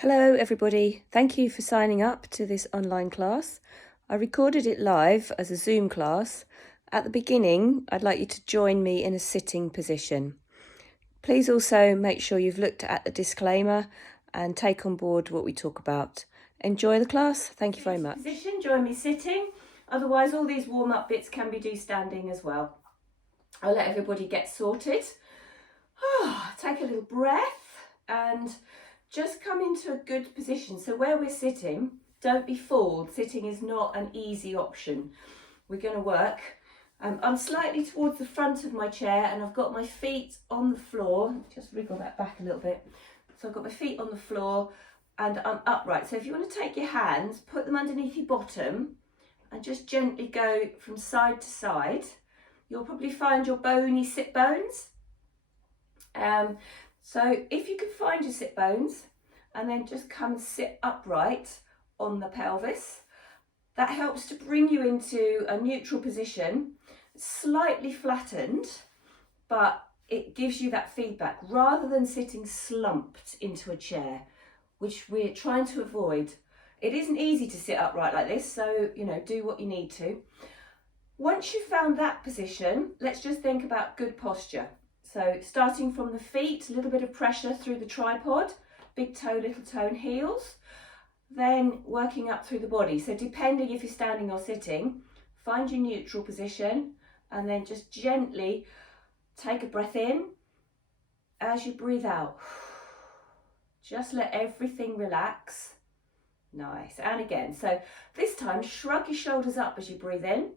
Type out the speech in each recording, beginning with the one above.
Hello everybody, thank you for signing up to this online class. I recorded it live as a Zoom class. At the beginning, I'd like you to join me in a sitting position. Please also make sure you've looked at the disclaimer and take on board what we talk about. Enjoy the class, thank you very much. Position, join me sitting, otherwise all these warm-up bits can be do standing as well. I'll let everybody get sorted. Take a little breath and just come into a good position. So where we're sitting, don't be fooled. Sitting is not an easy option. We're going to work. I'm slightly towards the front of my chair and I've got my feet on the floor. Just wriggle that back a little bit. So I've got my feet on the floor and I'm upright. So if you want to take your hands, put them underneath your bottom and just gently go from side to side. You'll probably find your bony sit bones. So if you can find your sit bones and then just come and sit upright on the pelvis, that helps to bring you into a neutral position, slightly flattened, but it gives you that feedback rather than sitting slumped into a chair, which we're trying to avoid. It isn't easy to sit upright like this, so do what you need to. Once you've found that position, let's just think about good posture. So starting from the feet, a little bit of pressure through the tripod, big toe, little toe and heels, then working up through the body. So depending if you're standing or sitting, find your neutral position and then just gently take a breath in. As you breathe out, just let everything relax. Nice, and again. So this time, shrug your shoulders up as you breathe in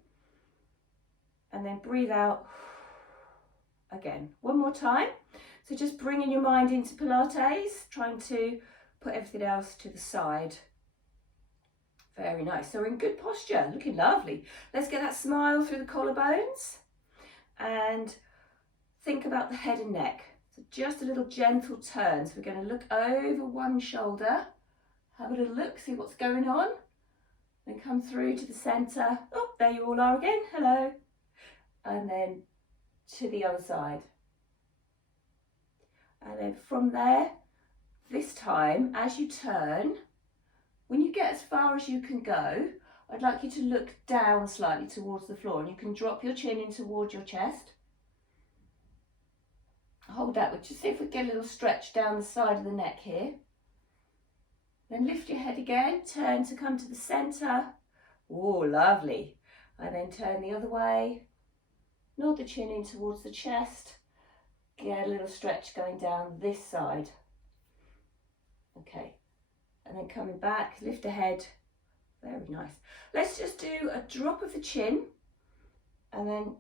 and then breathe out. Again, one more time. So just bringing your mind into Pilates, trying to put everything else to the side. Very nice. So we're in good posture, looking lovely. Let's get that smile through the collarbones and think about the head and neck. So just a little gentle turn. So we're going to look over one shoulder, have a little look, see what's going on. Then come through to the centre. Oh, there you all are again. Hello. And then to the other side. And then from there, this time, as you turn, when you get as far as you can go, I'd like you to look down slightly towards the floor and you can drop your chin in towards your chest. Hold that, just see if we get a little stretch down the side of the neck here. Then lift your head again, turn to come to the centre. Oh, lovely. And then turn the other way. Nod the chin in towards the chest. Get a little stretch going down this side. Okay, and then coming back, lift the head. Very nice. Let's just do a drop of the chin and then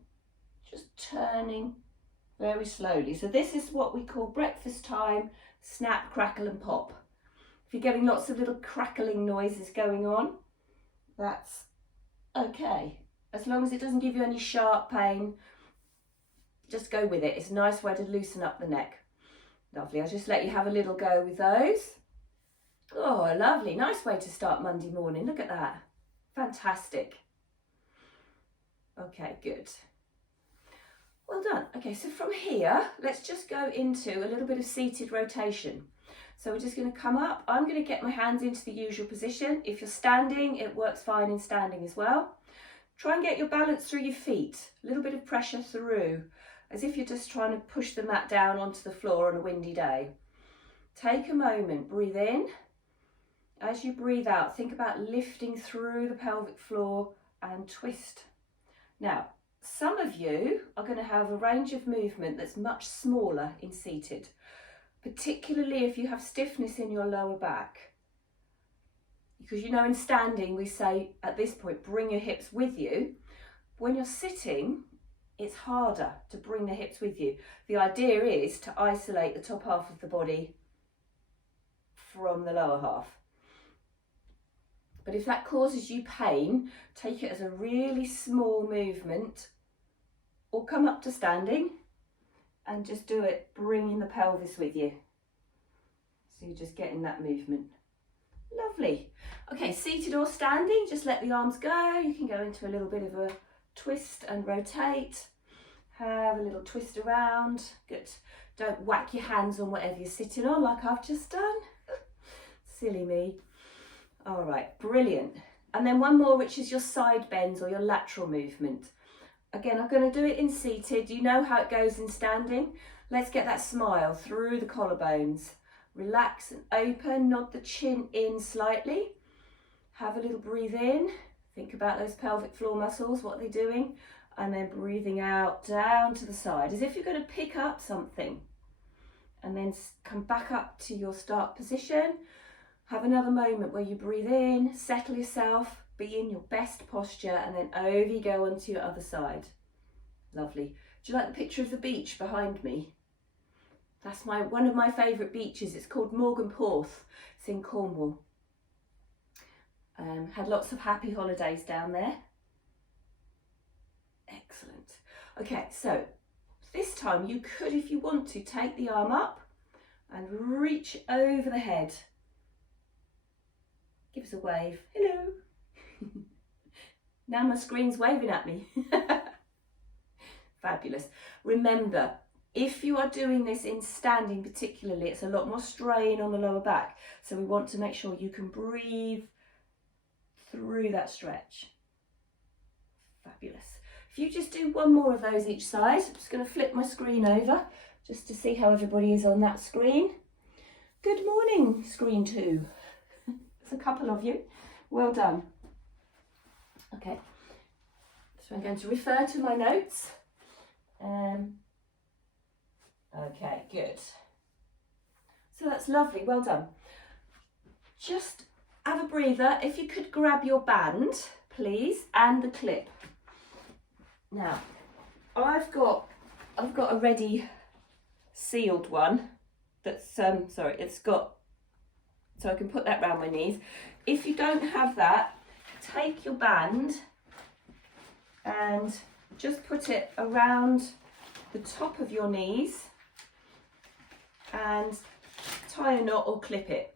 just turning very slowly. So this is what we call breakfast time, snap, crackle and pop. If you're getting lots of little crackling noises going on, that's okay. As long as it doesn't give you any sharp pain, just go with it. It's a nice way to loosen up the neck. Lovely. I'll just let you have a little go with those. Oh, lovely. Nice way to start Monday morning. Look at that. Fantastic. Okay, good. Well done. Okay, so from here, let's just go into a little bit of seated rotation. So we're just going to come up. I'm going to get my hands into the usual position. If you're standing, it works fine in standing as well. Try and get your balance through your feet, a little bit of pressure through, as if you're just trying to push the mat down onto the floor on a windy day. Take a moment, breathe in. As you breathe out, think about lifting through the pelvic floor and twist. Now, some of you are going to have a range of movement that's much smaller in seated, particularly if you have stiffness in your lower back. Because in standing we say at this point bring your hips with you. When you're sitting, it's harder to bring the hips with you. The idea is to isolate the top half of the body from the lower half. But if that causes you pain, take it as a really small movement or come up to standing and just do it bringing the pelvis with you. So you're just getting that movement. Lovely. Okay, seated or standing, just let the arms go. You can go into a little bit of a twist and rotate. Have a little twist around. Good. Don't whack your hands on whatever you're sitting on like I've just done. silly me. All right, brilliant. And then one more, which is your side bends or your lateral movement. Again, I'm going to do it in seated. You know how it goes in standing. Let's get that smile through the collarbones. Relax and open, nod the chin in slightly. Have a little breathe in. Think about those pelvic floor muscles, what they're doing. And then breathing out down to the side, as if you're going to pick up something. And then come back up to your start position. Have another moment where you breathe in, settle yourself, be in your best posture, and then over you go onto your other side. Lovely. Do you like the picture of the beach behind me? That's one of my favourite beaches. It's called Morgan Porth. It's in Cornwall. Had lots of happy holidays down there. Excellent. Okay, so this time you could, if you want to, take the arm up and reach over the head. Give us a wave. Hello. Now my screen's waving at me. Fabulous. Remember, if you are doing this in standing particularly, it's a lot more strain on the lower back. So we want to make sure you can breathe through that stretch. Fabulous. If you just do one more of those each side, I'm just going to flip my screen over just to see how everybody is on that screen. Good morning, screen 2. There's a couple of you. Well done. Okay, so I'm going to refer to my notes. Okay, good. So that's lovely, well done. Just have a breather. If you could grab your band, please, and the clip. Now, I've got a ready sealed one that's, it's got, so I can put that round my knees. If you don't have that, take your band and just put it around the top of your knees and tie a knot or clip it.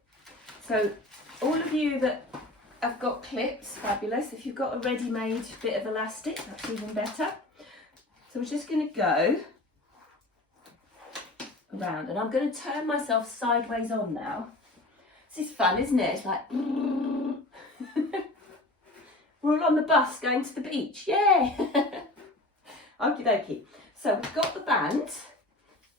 So all of you that have got clips, fabulous. If you've got a ready-made bit of elastic, that's even better. So we're just going to go around, and I'm going to turn myself sideways on now. This is fun, isn't it? It's like we're all on the bus going to the beach. Yay! Okie dokie. So we've got the band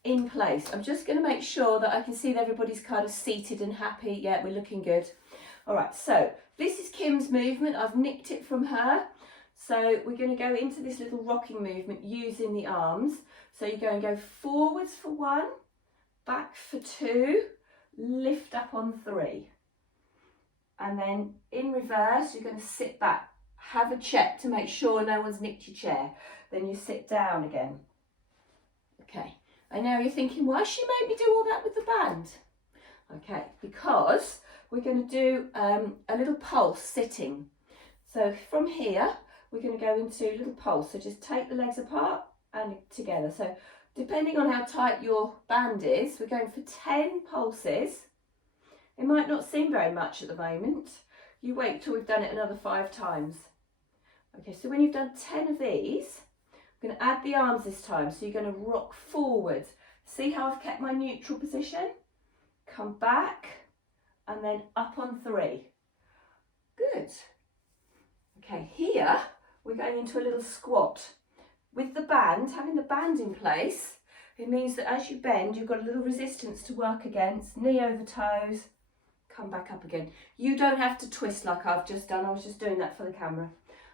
in place. I'm just going to make sure that I can see that everybody's kind of seated and happy. Yeah, we're looking good. All right, so this is Kim's movement. I've nicked it from her. So we're going to go into this little rocking movement using the arms. So you're going to go forwards for 1, back for 2, lift up on 3. And then in reverse, you're going to sit back. Have a check to make sure no one's nicked your chair. Then you sit down again. Okay, I know you're thinking, why she made me do all that with the band? Okay, because we're going to do a little pulse sitting. So from here, we're going to go into a little pulse. So just take the legs apart and together. So depending on how tight your band is, we're going for 10 pulses. It might not seem very much at the moment. You wait till we've done it another 5 times. Okay, so when you've done 10 of these, I'm going to add the arms this time. So you're going to rock forwards. See how I've kept my neutral position? Come back and then up on 3. Good. Okay, here we're going into a little squat. With the band, having the band in place, it means that as you bend, you've got a little resistance to work against. Knee over toes, come back up again. You don't have to twist like I've just done. I was just doing that for the camera.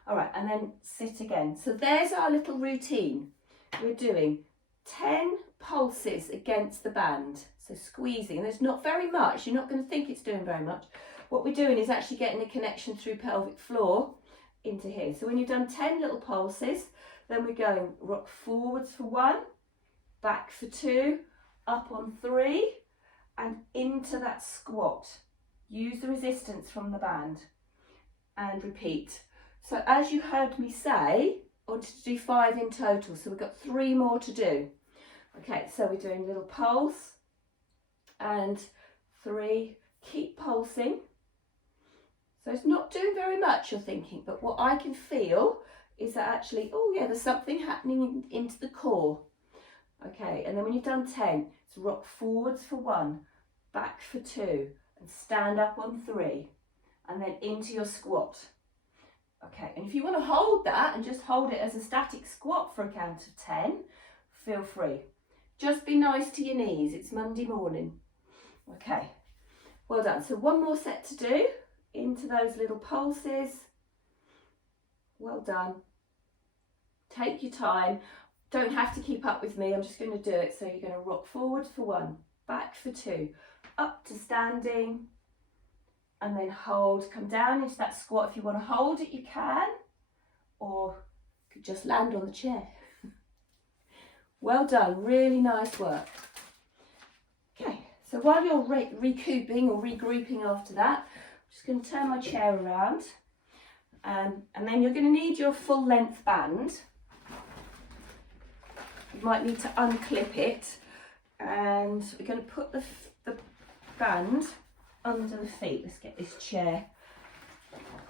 All right, and then sit again. So there's our little routine. We're doing 10 pulses against the band. So squeezing. There's not very much. You're not going to think it's doing very much. What we're doing is actually getting a connection through pelvic floor into here. So when you've done 10 little pulses, then we're going rock forwards for 1, back for 2, up on 3, and into that squat. Use the resistance from the band and repeat. So as you heard me say, I wanted to do 5 in total. So we've got 3 more to do. Okay, so we're doing a little pulse and 3. Keep pulsing. So it's not doing very much, you're thinking, but what I can feel is that actually, oh yeah, there's something happening into the core. Okay, and then when you've done 10, it's rock forwards for 1, back for 2, and stand up on 3 and then into your squat. Okay, and if you want to hold that and just hold it as a static squat for a count of 10, feel free. Just be nice to your knees, it's Monday morning. Okay, well done. So one more set to do into those little pulses. Well done. Take your time. Don't have to keep up with me, I'm just going to do it. So you're going to rock forward for 1, back for 2, up to standing, and then hold, come down into that squat. If you want to hold it, you can, or you could just land on the chair. Well done, really nice work. Okay, so while you're recouping or regrouping after that, I'm just going to turn my chair around, and then you're going to need your full length band. You might need to unclip it, and we're going to put the band under the feet. Let's get this chair.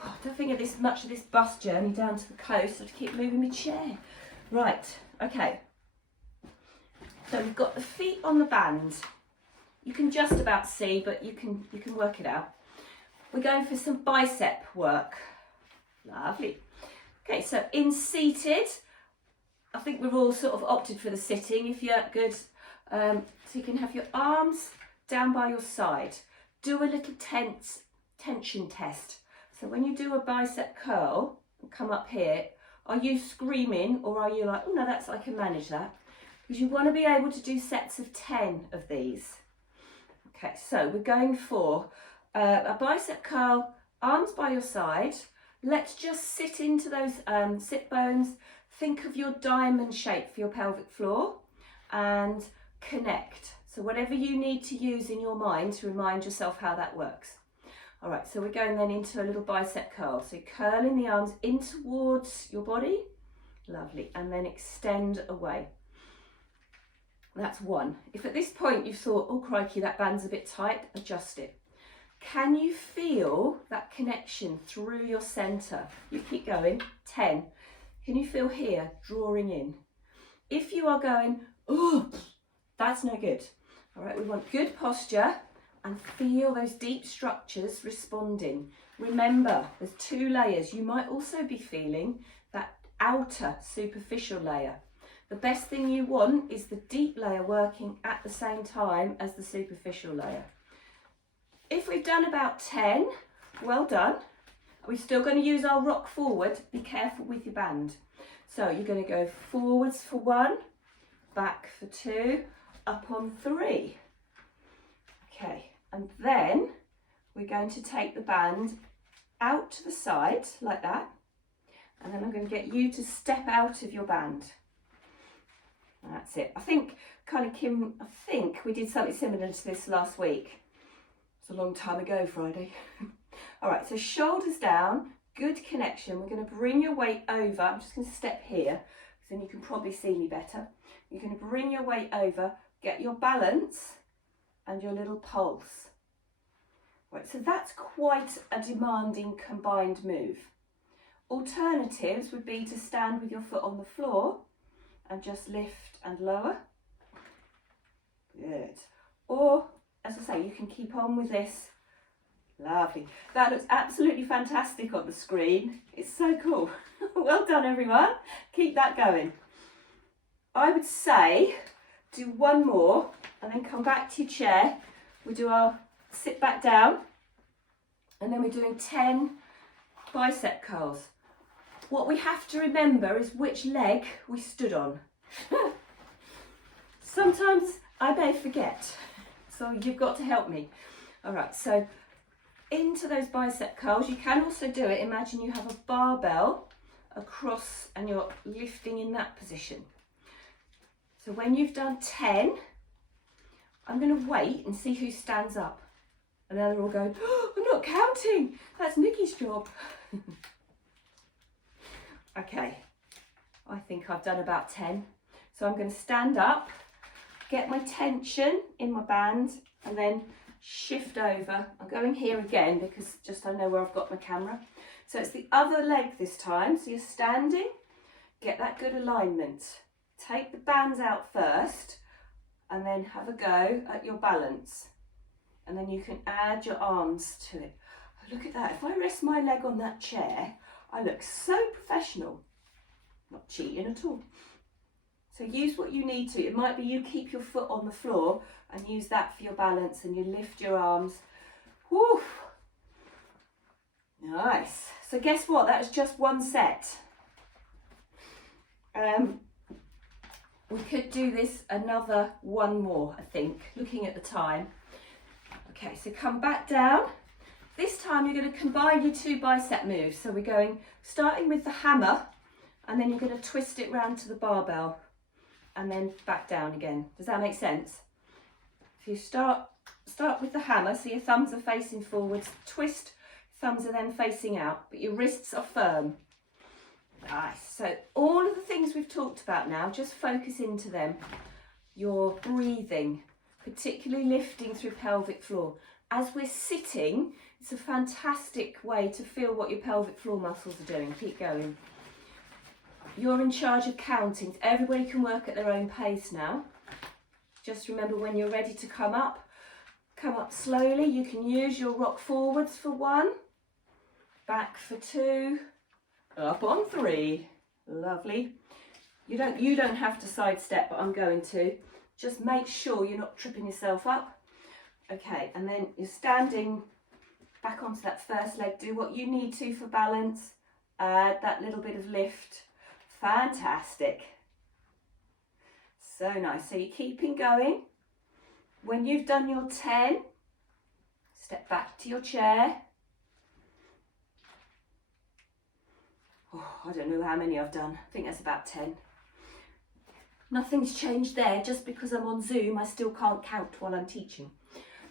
Oh, I don't think of much of this bus journey down to the coast. I have to keep moving my chair. Right, okay. So we've got the feet on the band. You can just about see, but you can work it out. We're going for some bicep work. Lovely. Okay, so in seated, I think we've all sort of opted for the sitting. If you're good, so you can have your arms down by your side. Do a little tension test. So when you do a bicep curl, come up here, are you screaming or are you like, oh no, I can manage that? Because you want to be able to do sets of 10 of these. Okay, so we're going for a bicep curl, arms by your side. Let's just sit into those sit bones. Think of your diamond shape for your pelvic floor and connect. So whatever you need to use in your mind to remind yourself how that works. All right, so we're going then into a little bicep curl. So curling the arms in towards your body. Lovely. And then extend away. That's 1. If at this point you've thought, oh crikey, that band's a bit tight, adjust it. Can you feel that connection through your centre? You keep going. 10. Can you feel here, drawing in? If you are going, oh, that's no good. All right, we want good posture and feel those deep structures responding. Remember, there's 2 layers. You might also be feeling that outer superficial layer. The best thing you want is the deep layer working at the same time as the superficial layer. If we've done about 10, well done. We're still going to use our rock forward. Be careful with your band. So you're going to go forwards for 1, back for 2, up on 3. Okay, and then we're going to take the band out to the side like that. And then I'm going to get you to step out of your band. That's it. I think we did something similar to this last week. It's a long time ago, Friday. All right, so shoulders down, good connection. We're going to bring your weight over. I'm just going to step here, so then you can probably see me better. You're going to bring your weight over, get your balance and your little pulse. Right, so that's quite a demanding combined move. Alternatives would be to stand with your foot on the floor and just lift and lower. Good. Or, as I say, you can keep on with this. Lovely. That looks absolutely fantastic on the screen. It's so cool. Well done, everyone. Keep that going. I would say do 1 more and then come back to your chair. We do our sit back down and then we're doing 10 bicep curls. What we have to remember is which leg we stood on. Sometimes I may forget, so you've got to help me. All right, so into those bicep curls. You can also do it, imagine you have a barbell across and you're lifting in that position. So when you've done 10, I'm going to wait and see who stands up. And then they're all going, oh, I'm not counting. That's Nikki's job. Okay, I think I've done about 10. So I'm going to stand up, get my tension in my band, and then shift over. I'm going here again because just I know where I've got my camera. So it's the other leg this time. So you're standing, get that good alignment. Take the bands out first and then have a go at your balance. and then you can add your arms to it. Oh, look at that. If I rest my leg on that chair, I look so professional. Not cheating at all. So use what you need to. It might be you keep your foot on the floor and use that for your balance, and you lift your arms. Woo! Nice. So guess what? That was just one set. We could do this another one more, I think, looking at the time. Okay, so come back down. This time you're going to combine your 2 bicep moves. So we're going, starting with the hammer, and then you're going to twist it round to the barbell and then back down again. Does that make sense? If you start with the hammer, so your thumbs are facing forwards, twist, thumbs are then facing out, but your wrists are firm. Nice. So all of the things we've talked about now, just focus into them. Your breathing, particularly lifting through pelvic floor. As we're sitting, it's a fantastic way to feel what your pelvic floor muscles are doing. Keep going. You're in charge of counting. Everybody can work at their own pace now. Just remember, when you're ready to come up slowly. You can use your rock forwards for 1, back for 2, up on 3. Lovely. You don't have to sidestep, but I'm going to. Just make sure you're not tripping yourself up. Okay, and then you're standing back onto that first leg. Do what you need to for balance. Add that little bit of lift. Fantastic. So nice. So you're keeping going. When you've done your 10, step back to your chair. Oh, I don't know how many I've done. I think that's about 10. Nothing's changed there. Just because I'm on Zoom, I still can't count while I'm teaching.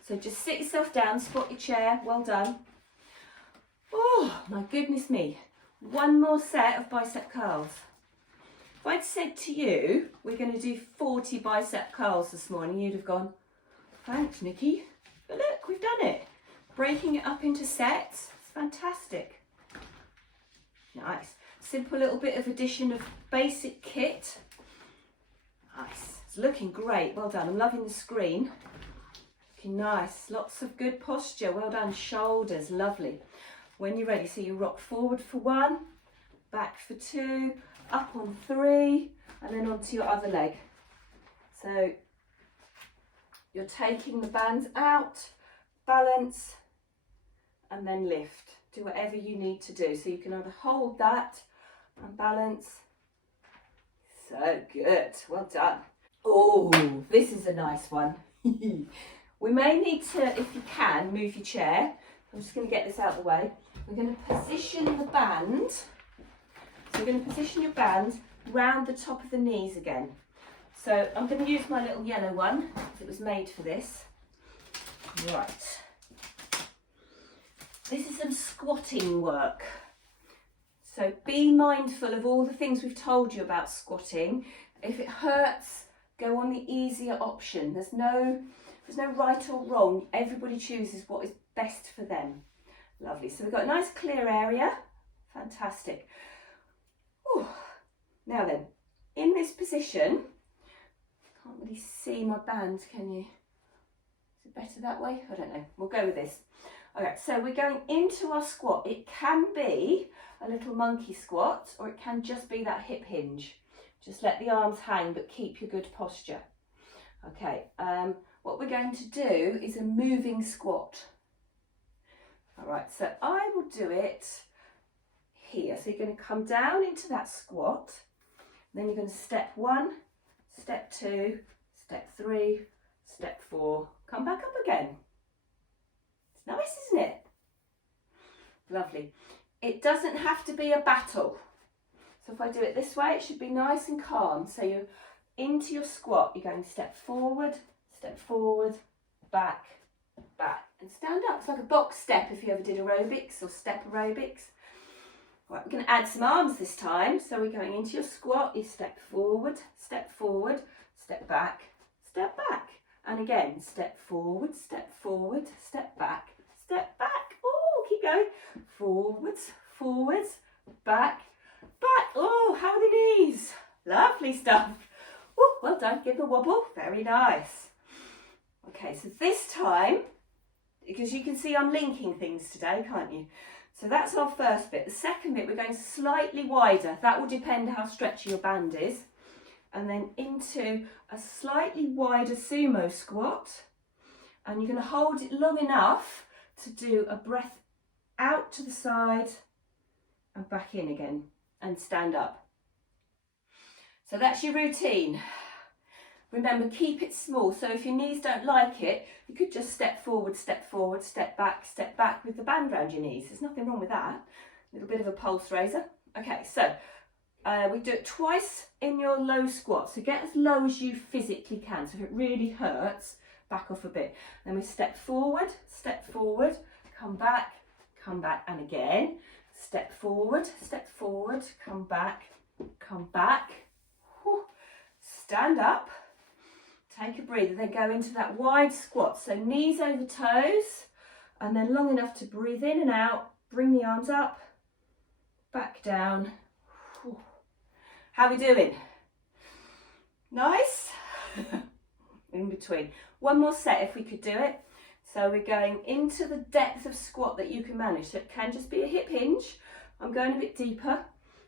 So just sit yourself down, spot your chair. Well done. Oh, my goodness me. One more set of bicep curls. If I'd said to you, we're going to do 40 bicep curls this morning, you'd have gone, thanks, Nikki. But look, we've done it. Breaking it up into sets. It's fantastic. Nice. Simple little bit of addition of basic kit. Nice. It's looking great. Well done. I'm loving the screen. Looking nice. Lots of good posture. Well done. Shoulders. Lovely. When you're ready, so you rock forward for 1, back for 2, up on 3, and then onto your other leg. So you're taking the bands out, balance, and then lift. Do whatever you need to do. So you can either hold that and balance. So good. Well done. Oh, this is a nice one. We may need to, if you can, move your chair. I'm just going to get this out of the way. We're going to position the band. So you're going to position your band round the top of the knees again. So I'm going to use my little yellow one, because it was made for this. Right. This is some squatting work. So be mindful of all the things we've told you about squatting. If it hurts, go on the easier option. There's no right or wrong. Everybody chooses what is best for them. Lovely. So we've got a nice clear area. Fantastic. Ooh. Now then, in this position, can't really see my band, can you? Is it better that way? I don't know. We'll go with this. Okay, so we're going into our squat. It can be a little monkey squat, or it can just be that hip hinge. Just let the arms hang, but keep your good posture. Okay, what we're going to do is a moving squat. All right, so I will do it here. So you're going to come down into that squat. Then you're going to step 1, step 2, step 3, step 4. Come back up again. It's nice, isn't it? Lovely. It doesn't have to be a battle. So if I do it this way, it should be nice and calm. So you're into your squat. You're going step forward, back, back, and stand up. It's like a box step if you ever did aerobics or step aerobics. Right, we're going to add some arms this time. So we're going into your squat. You step forward, step back, and again, step forward, step back, oh, keep going, forwards, back, oh, how are the knees? Lovely stuff. Oh, well done, give a wobble, very nice. Okay, so this time, because you can see I'm linking things today, can't you? So that's our first bit. The second bit, we're going slightly wider. That will depend how stretchy your band is. And then into a slightly wider sumo squat. And you're going to hold it long enough to do a breath out to the side and back in again and stand up. So that's your routine. Remember, keep it small. So if your knees don't like it, you could just step forward, step back with the band around your knees. There's nothing wrong with that. A little bit of a pulse raiser. Okay, so we do it twice in your low squat. So get as low as you physically can. So if it really hurts, back off a bit. Then we step forward, come back, and again. Step forward, come back. Whew. Stand up. Take a breather, then go into that wide squat. So knees over toes, and then long enough to breathe in and out. Bring the arms up, back down. Whew. How are we doing? Nice? In between. One more set if we could do it. So we're going into the depth of squat that you can manage. So it can just be a hip hinge. I'm going a bit deeper.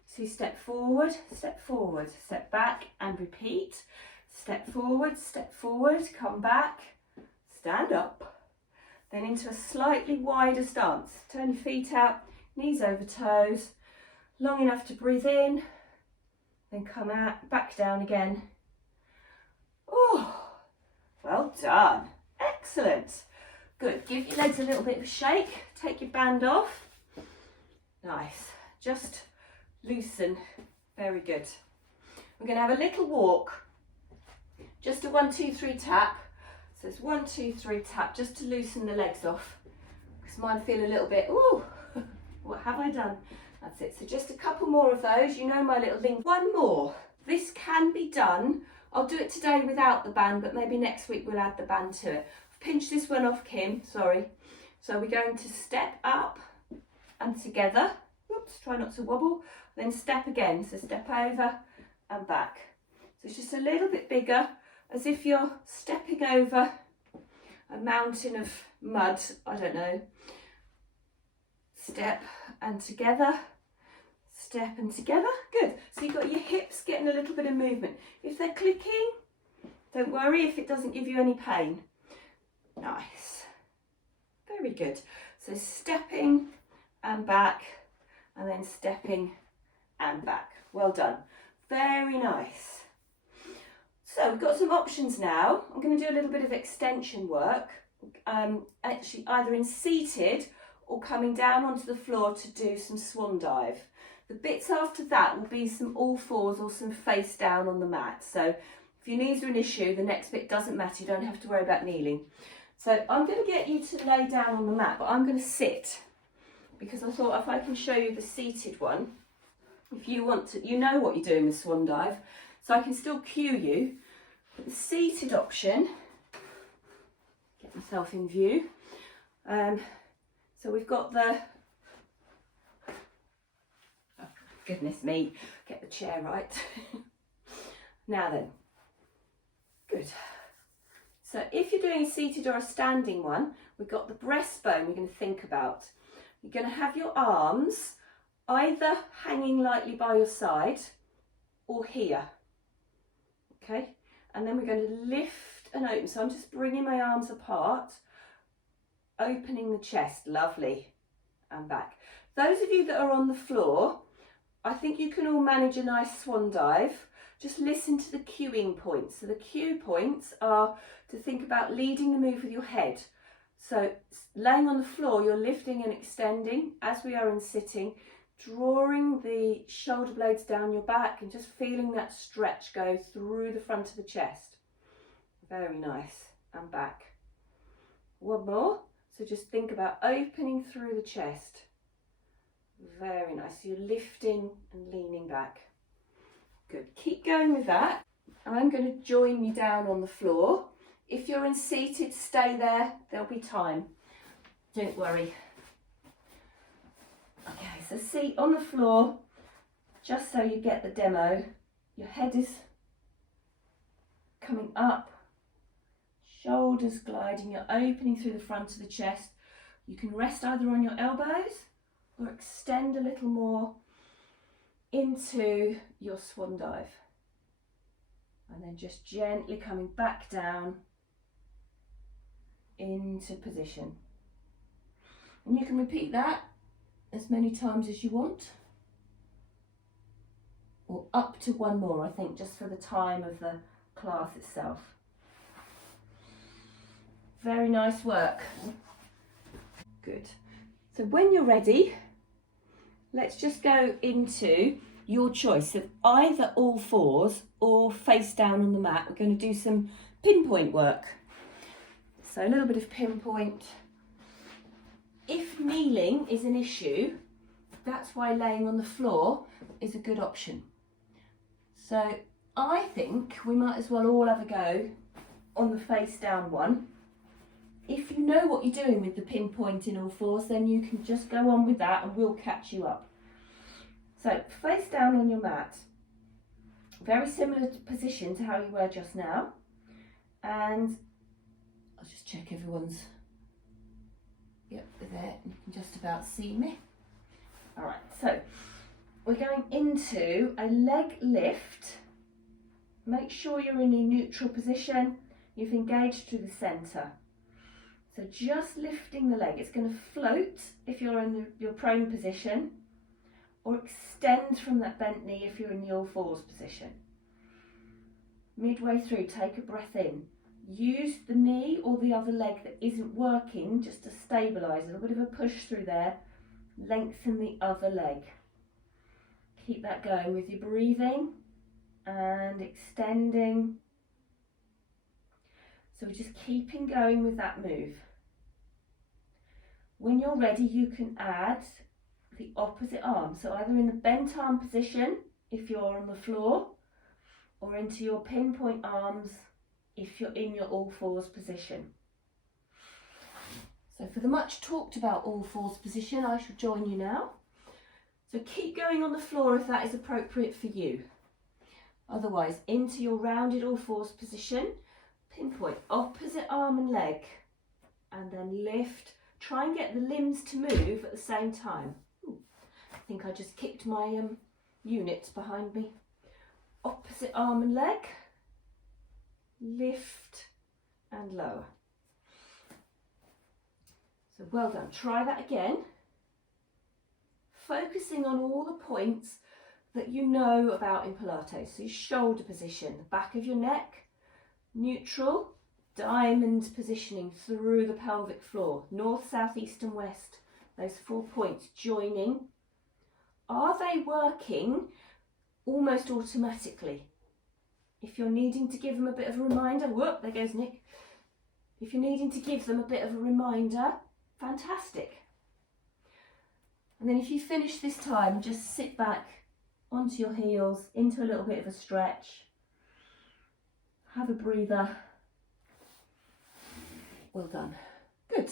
So you step forward, step back and repeat. Step forward, come back, stand up. Then into a slightly wider stance. Turn your feet out, knees over toes, long enough to breathe in, then come out, back down again. Oh, well done. Excellent. Good. Give your legs a little bit of a shake. Take your band off. Nice. Just loosen. Very good. We're going to have a little walk. Just a 1, 2, 3 tap. So it's 1, 2, 3 tap, just to loosen the legs off. Because mine feel a little bit, ooh, what have I done? That's it. So just a couple more of those. You know my little link. One more. This can be done. I'll do it today without the band, but maybe next week we'll add the band to it. Pinch this one off, Kim, sorry. So we're going to step up and together. Oops, try not to wobble. Then step again. So step over and back. So it's just a little bit bigger, as if you're stepping over a mountain of mud, I don't know. Step and together, step and together. Good. So you've got your hips getting a little bit of movement. If they're clicking, don't worry if it doesn't give you any pain. Nice. Very good. So stepping and back, and then stepping and back. Well done. Very nice. So we've got some options now. I'm going to do a little bit of extension work, actually either in seated or coming down onto the floor to do some swan dive. The bits after that will be some all fours or some face down on the mat. So if your knees are an issue, the next bit doesn't matter. You don't have to worry about kneeling. So I'm going to get you to lay down on the mat, but I'm going to sit, because I thought if I can show you the seated one, if you want to, you know what you're doing with swan dive, so I can still cue you. But the seated option, get myself in view. So we've got the, oh, goodness me, get the chair right. Now then, good. So if you're doing a seated or a standing one, we've got the breastbone we're going to think about. You're going to have your arms either hanging lightly by your side or here. Okay, and then we're going to lift and open. So I'm just bringing my arms apart, opening the chest, lovely, and back. Those of you that are on the floor, I think you can all manage a nice swan dive. Just listen to the cueing points. So the cue points are to think about leading the move with your head. So laying on the floor, you're lifting and extending, as we are in sitting, drawing the shoulder blades down your back and just feeling that stretch go through the front of the chest. Very nice. And back. One more. So just think about opening through the chest. Very nice. So you're lifting and leaning back. Good. Keep going with that. I'm going to join you down on the floor. If you're in seated, stay there. There'll be time. Don't worry. Okay, so seat on the floor, just so you get the demo. Your head is coming up, Shoulders gliding, you're opening through the front of the chest. You can rest either on your elbows or extend a little more into your swan dive. And then just gently coming back down into position. And you can repeat that as many times as you want, or up to one more, I think, just for the time of the class itself. Very nice work. Good. So when you're ready, let's just go into your choice of either all fours or face down on the mat. We're going to do some pinpoint work. So a little bit of pinpoint. If kneeling is an issue, that's why laying on the floor is a good option. So I think we might as well all have a go on the face down one. If you know what you're doing with the pinpoint in all fours, then you can just go on with that and we'll catch you up. So face down on your mat. Very similar position to how you were just now. And I'll just check everyone's, yep, they're there, you can just about see me. All right, so we're going into a leg lift. Make sure you're in a neutral position. You've engaged through the centre. So just lifting the leg. It's going to float if you're in your prone position, or extend from that bent knee if you're in the all fours position. Midway through, take a breath in. Use the knee or the other leg that isn't working just to stabilise. A little bit of a push through there. Lengthen the other leg. Keep that going with your breathing and extending. So we're just keeping going with that move. When you're ready, you can add the opposite arm. So either in the bent arm position, if you're on the floor, or into your pinpoint arms, if you're in your all fours position. So for the much talked about all fours position, I shall join you now. So keep going on the floor if that is appropriate for you. Otherwise, into your rounded all fours position, pinpoint opposite arm and leg, and then lift. Try and get the limbs to move at the same time. Ooh, I think I just kicked my units behind me. Opposite arm and leg, lift and lower. So well done. Try that again. Focusing on all the points that you know about in Pilates. So your shoulder position, the back of your neck, neutral, diamond positioning through the pelvic floor, north, south, east and west. Those 4 points joining. Are they working almost automatically? If you're needing to give them a bit of a reminder, whoop, there goes Nick. If you're needing to give them a bit of a reminder, fantastic. And then if you finish this time, just sit back onto your heels, into a little bit of a stretch. Have a breather. Well done. Good.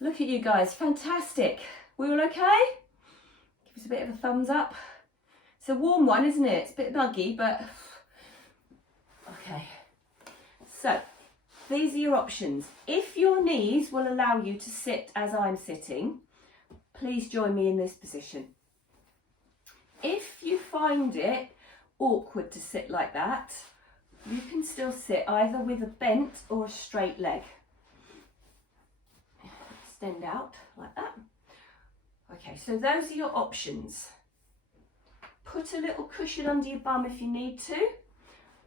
Look at you guys, fantastic. We all okay? Give us a bit of a thumbs up. It's a warm one, isn't it? It's a bit muggy, but okay. So these are your options. If your knees will allow you to sit as I'm sitting, please join me in this position. If you find it awkward to sit like that, you can still sit either with a bent or a straight leg. Extend out like that. Okay, so those are your options. Put a little cushion under your bum if you need to.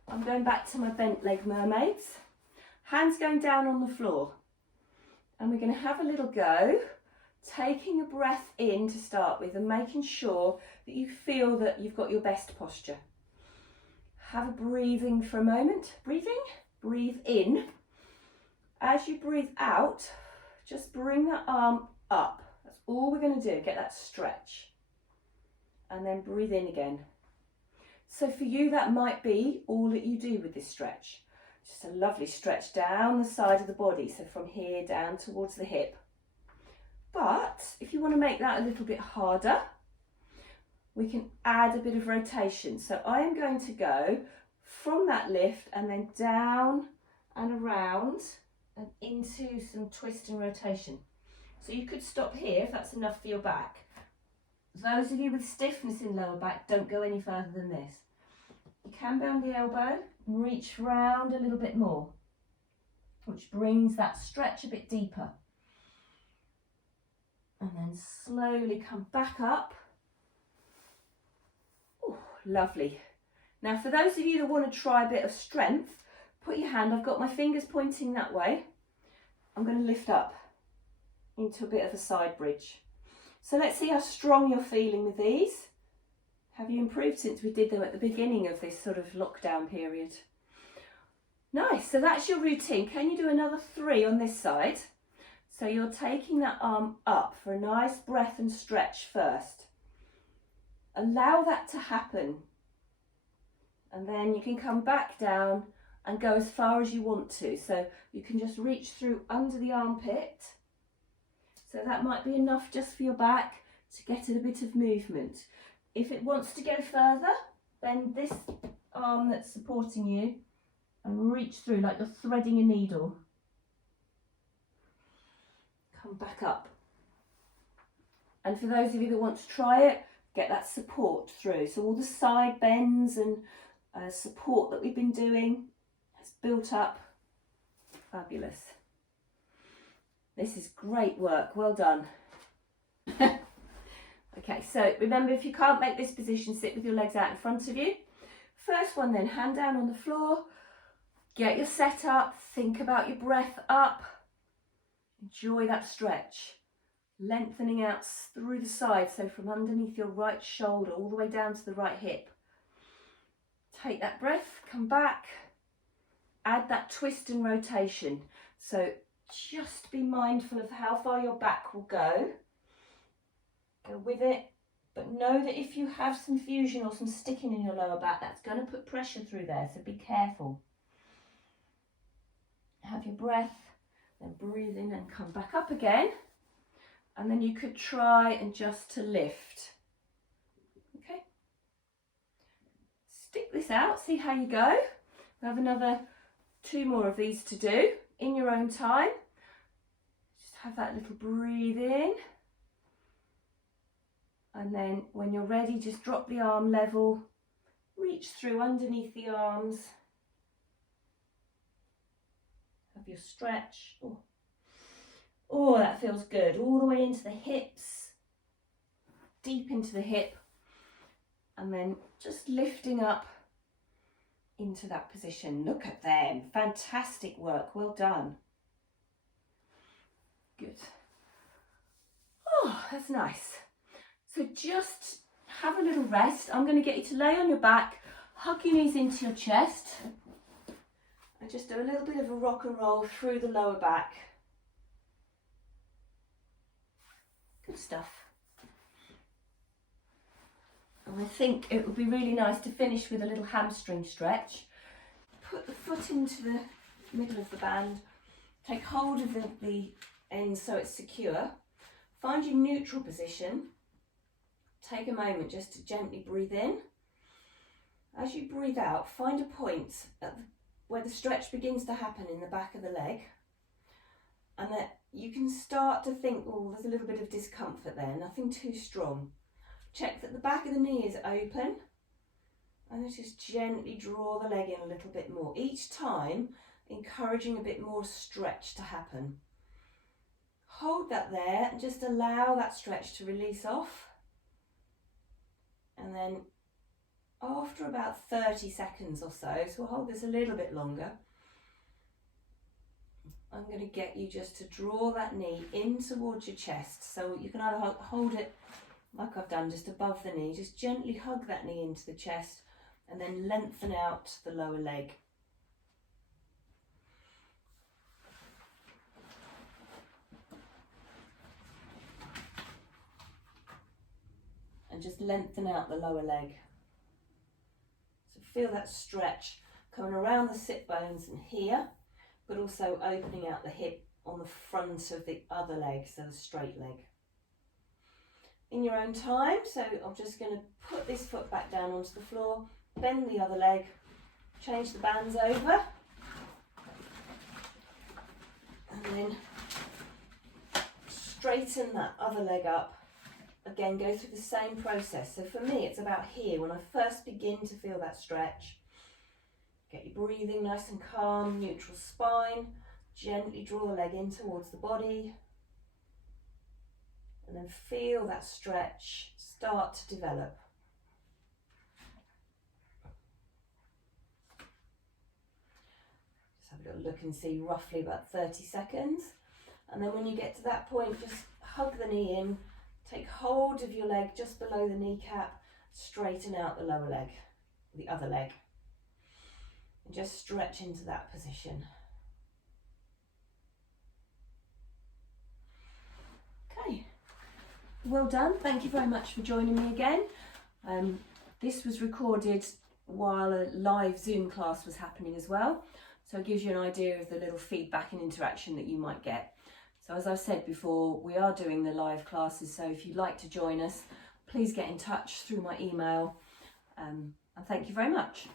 I'm going back to my bent leg mermaids. Hands going down on the floor. And we're going to have a little go, taking a breath in to start with and making sure that you feel that you've got your best posture. Have a breathing for a moment. Breathing, breathe in. As you breathe out, just bring that arm up. That's all we're going to do, get that stretch. And then breathe in again. So for you, that might be all that you do with this stretch. Just a lovely stretch down the side of the body, so from here down towards the hip. But if you want to make that a little bit harder, we can add a bit of rotation. So I am going to go from that lift and then down and around and into some twist and rotation. So you could stop here if that's enough for your back. Those of you with stiffness in lower back, don't go any further than this. You can bend the elbow and reach round a little bit more, which brings that stretch a bit deeper. And then slowly come back up. Oh, lovely. Now for those of you that want to try a bit of strength, put your hand, I've got my fingers pointing that way. I'm going to lift up into a bit of a side bridge. So let's see how strong you're feeling with these. Have you improved since we did them at the beginning of this sort of lockdown period? Nice, so that's your routine. Can you do another 3 on this side? So you're taking that arm up for a nice breath and stretch first. Allow that to happen. And then you can come back down and go as far as you want to. So you can just reach through under the armpit. So that might be enough just for your back to get a bit of movement. If it wants to go further, bend this arm that's supporting you and reach through like you're threading a needle. Come back up. And for those of you that want to try it, get that support through. So all the side bends and support that we've been doing has built up. Fabulous. This is great work, well done. Okay, so remember, if you can't make this position, sit with your legs out in front of you. First one then, hand down on the floor, get your set up, think about your breath up, enjoy that stretch, lengthening out through the side, so from underneath your right shoulder all the way down to the right hip. Take that breath, come back, add that twist and rotation. So just be mindful of how far your back will go. Go with it, but know that if you have some fusion or some sticking in your lower back, that's going to put pressure through there, so be careful. Have your breath, then breathe in and come back up again. And then you could try and just to lift. Okay. Stick this out, see how you go. We have another 2 more of these to do in your own time. Just have that little breathe in. And then when you're ready, just drop the arm level, reach through underneath the arms. Have your stretch. Oh, that feels good. All the way into the hips, deep into the hip, and then just lifting up into that position. Look at them. Fantastic work. Well done. Good. Oh, that's nice. So just have a little rest. I'm going to get you to lay on your back, hug your knees into your chest, and just do a little bit of a rock and roll through the lower back. Good stuff. And I think it would be really nice to finish with a little hamstring stretch. Put the foot into the middle of the band, take hold of the end so it's secure. Find your neutral position. Take a moment just to gently breathe in. As you breathe out, find a point where the stretch begins to happen in the back of the leg, and that you can start to think, oh, there's a little bit of discomfort there, nothing too strong. Check that the back of the knee is open, and then just gently draw the leg in a little bit more, each time encouraging a bit more stretch to happen. Hold that there and just allow that stretch to release off. And then after about 30 seconds or so we'll hold this a little bit longer, I'm going to get you just to draw that knee in towards your chest. So you can either hold it like I've done, just above the knee, just gently hug that knee into the chest and then lengthen out the lower leg. And just lengthen out the lower leg. So feel that stretch coming around the sit bones and here, but also opening out the hip on the front of the other leg, so the straight leg. In your own time, so I'm just going to put this foot back down onto the floor, bend the other leg, change the bands over, And then straighten that other leg up. Again, go through the same process. So for me, it's about here, when I first begin to feel that stretch. Get your breathing nice and calm, neutral spine. Gently draw the leg in towards the body. And then feel that stretch start to develop. Just have a little look and see, roughly about 30 seconds. And then when you get to that point, just hug the knee in, take hold of your leg just below the kneecap, straighten out the lower leg, the other leg. And just stretch into that position. Okay, well done. Thank you very much for joining me again. This was recorded while a live Zoom class was happening as well, so it gives you an idea of the little feedback and interaction that you might get. So as I've said before, we are doing the live classes, so if you'd like to join us, please get in touch through my email, and thank you very much.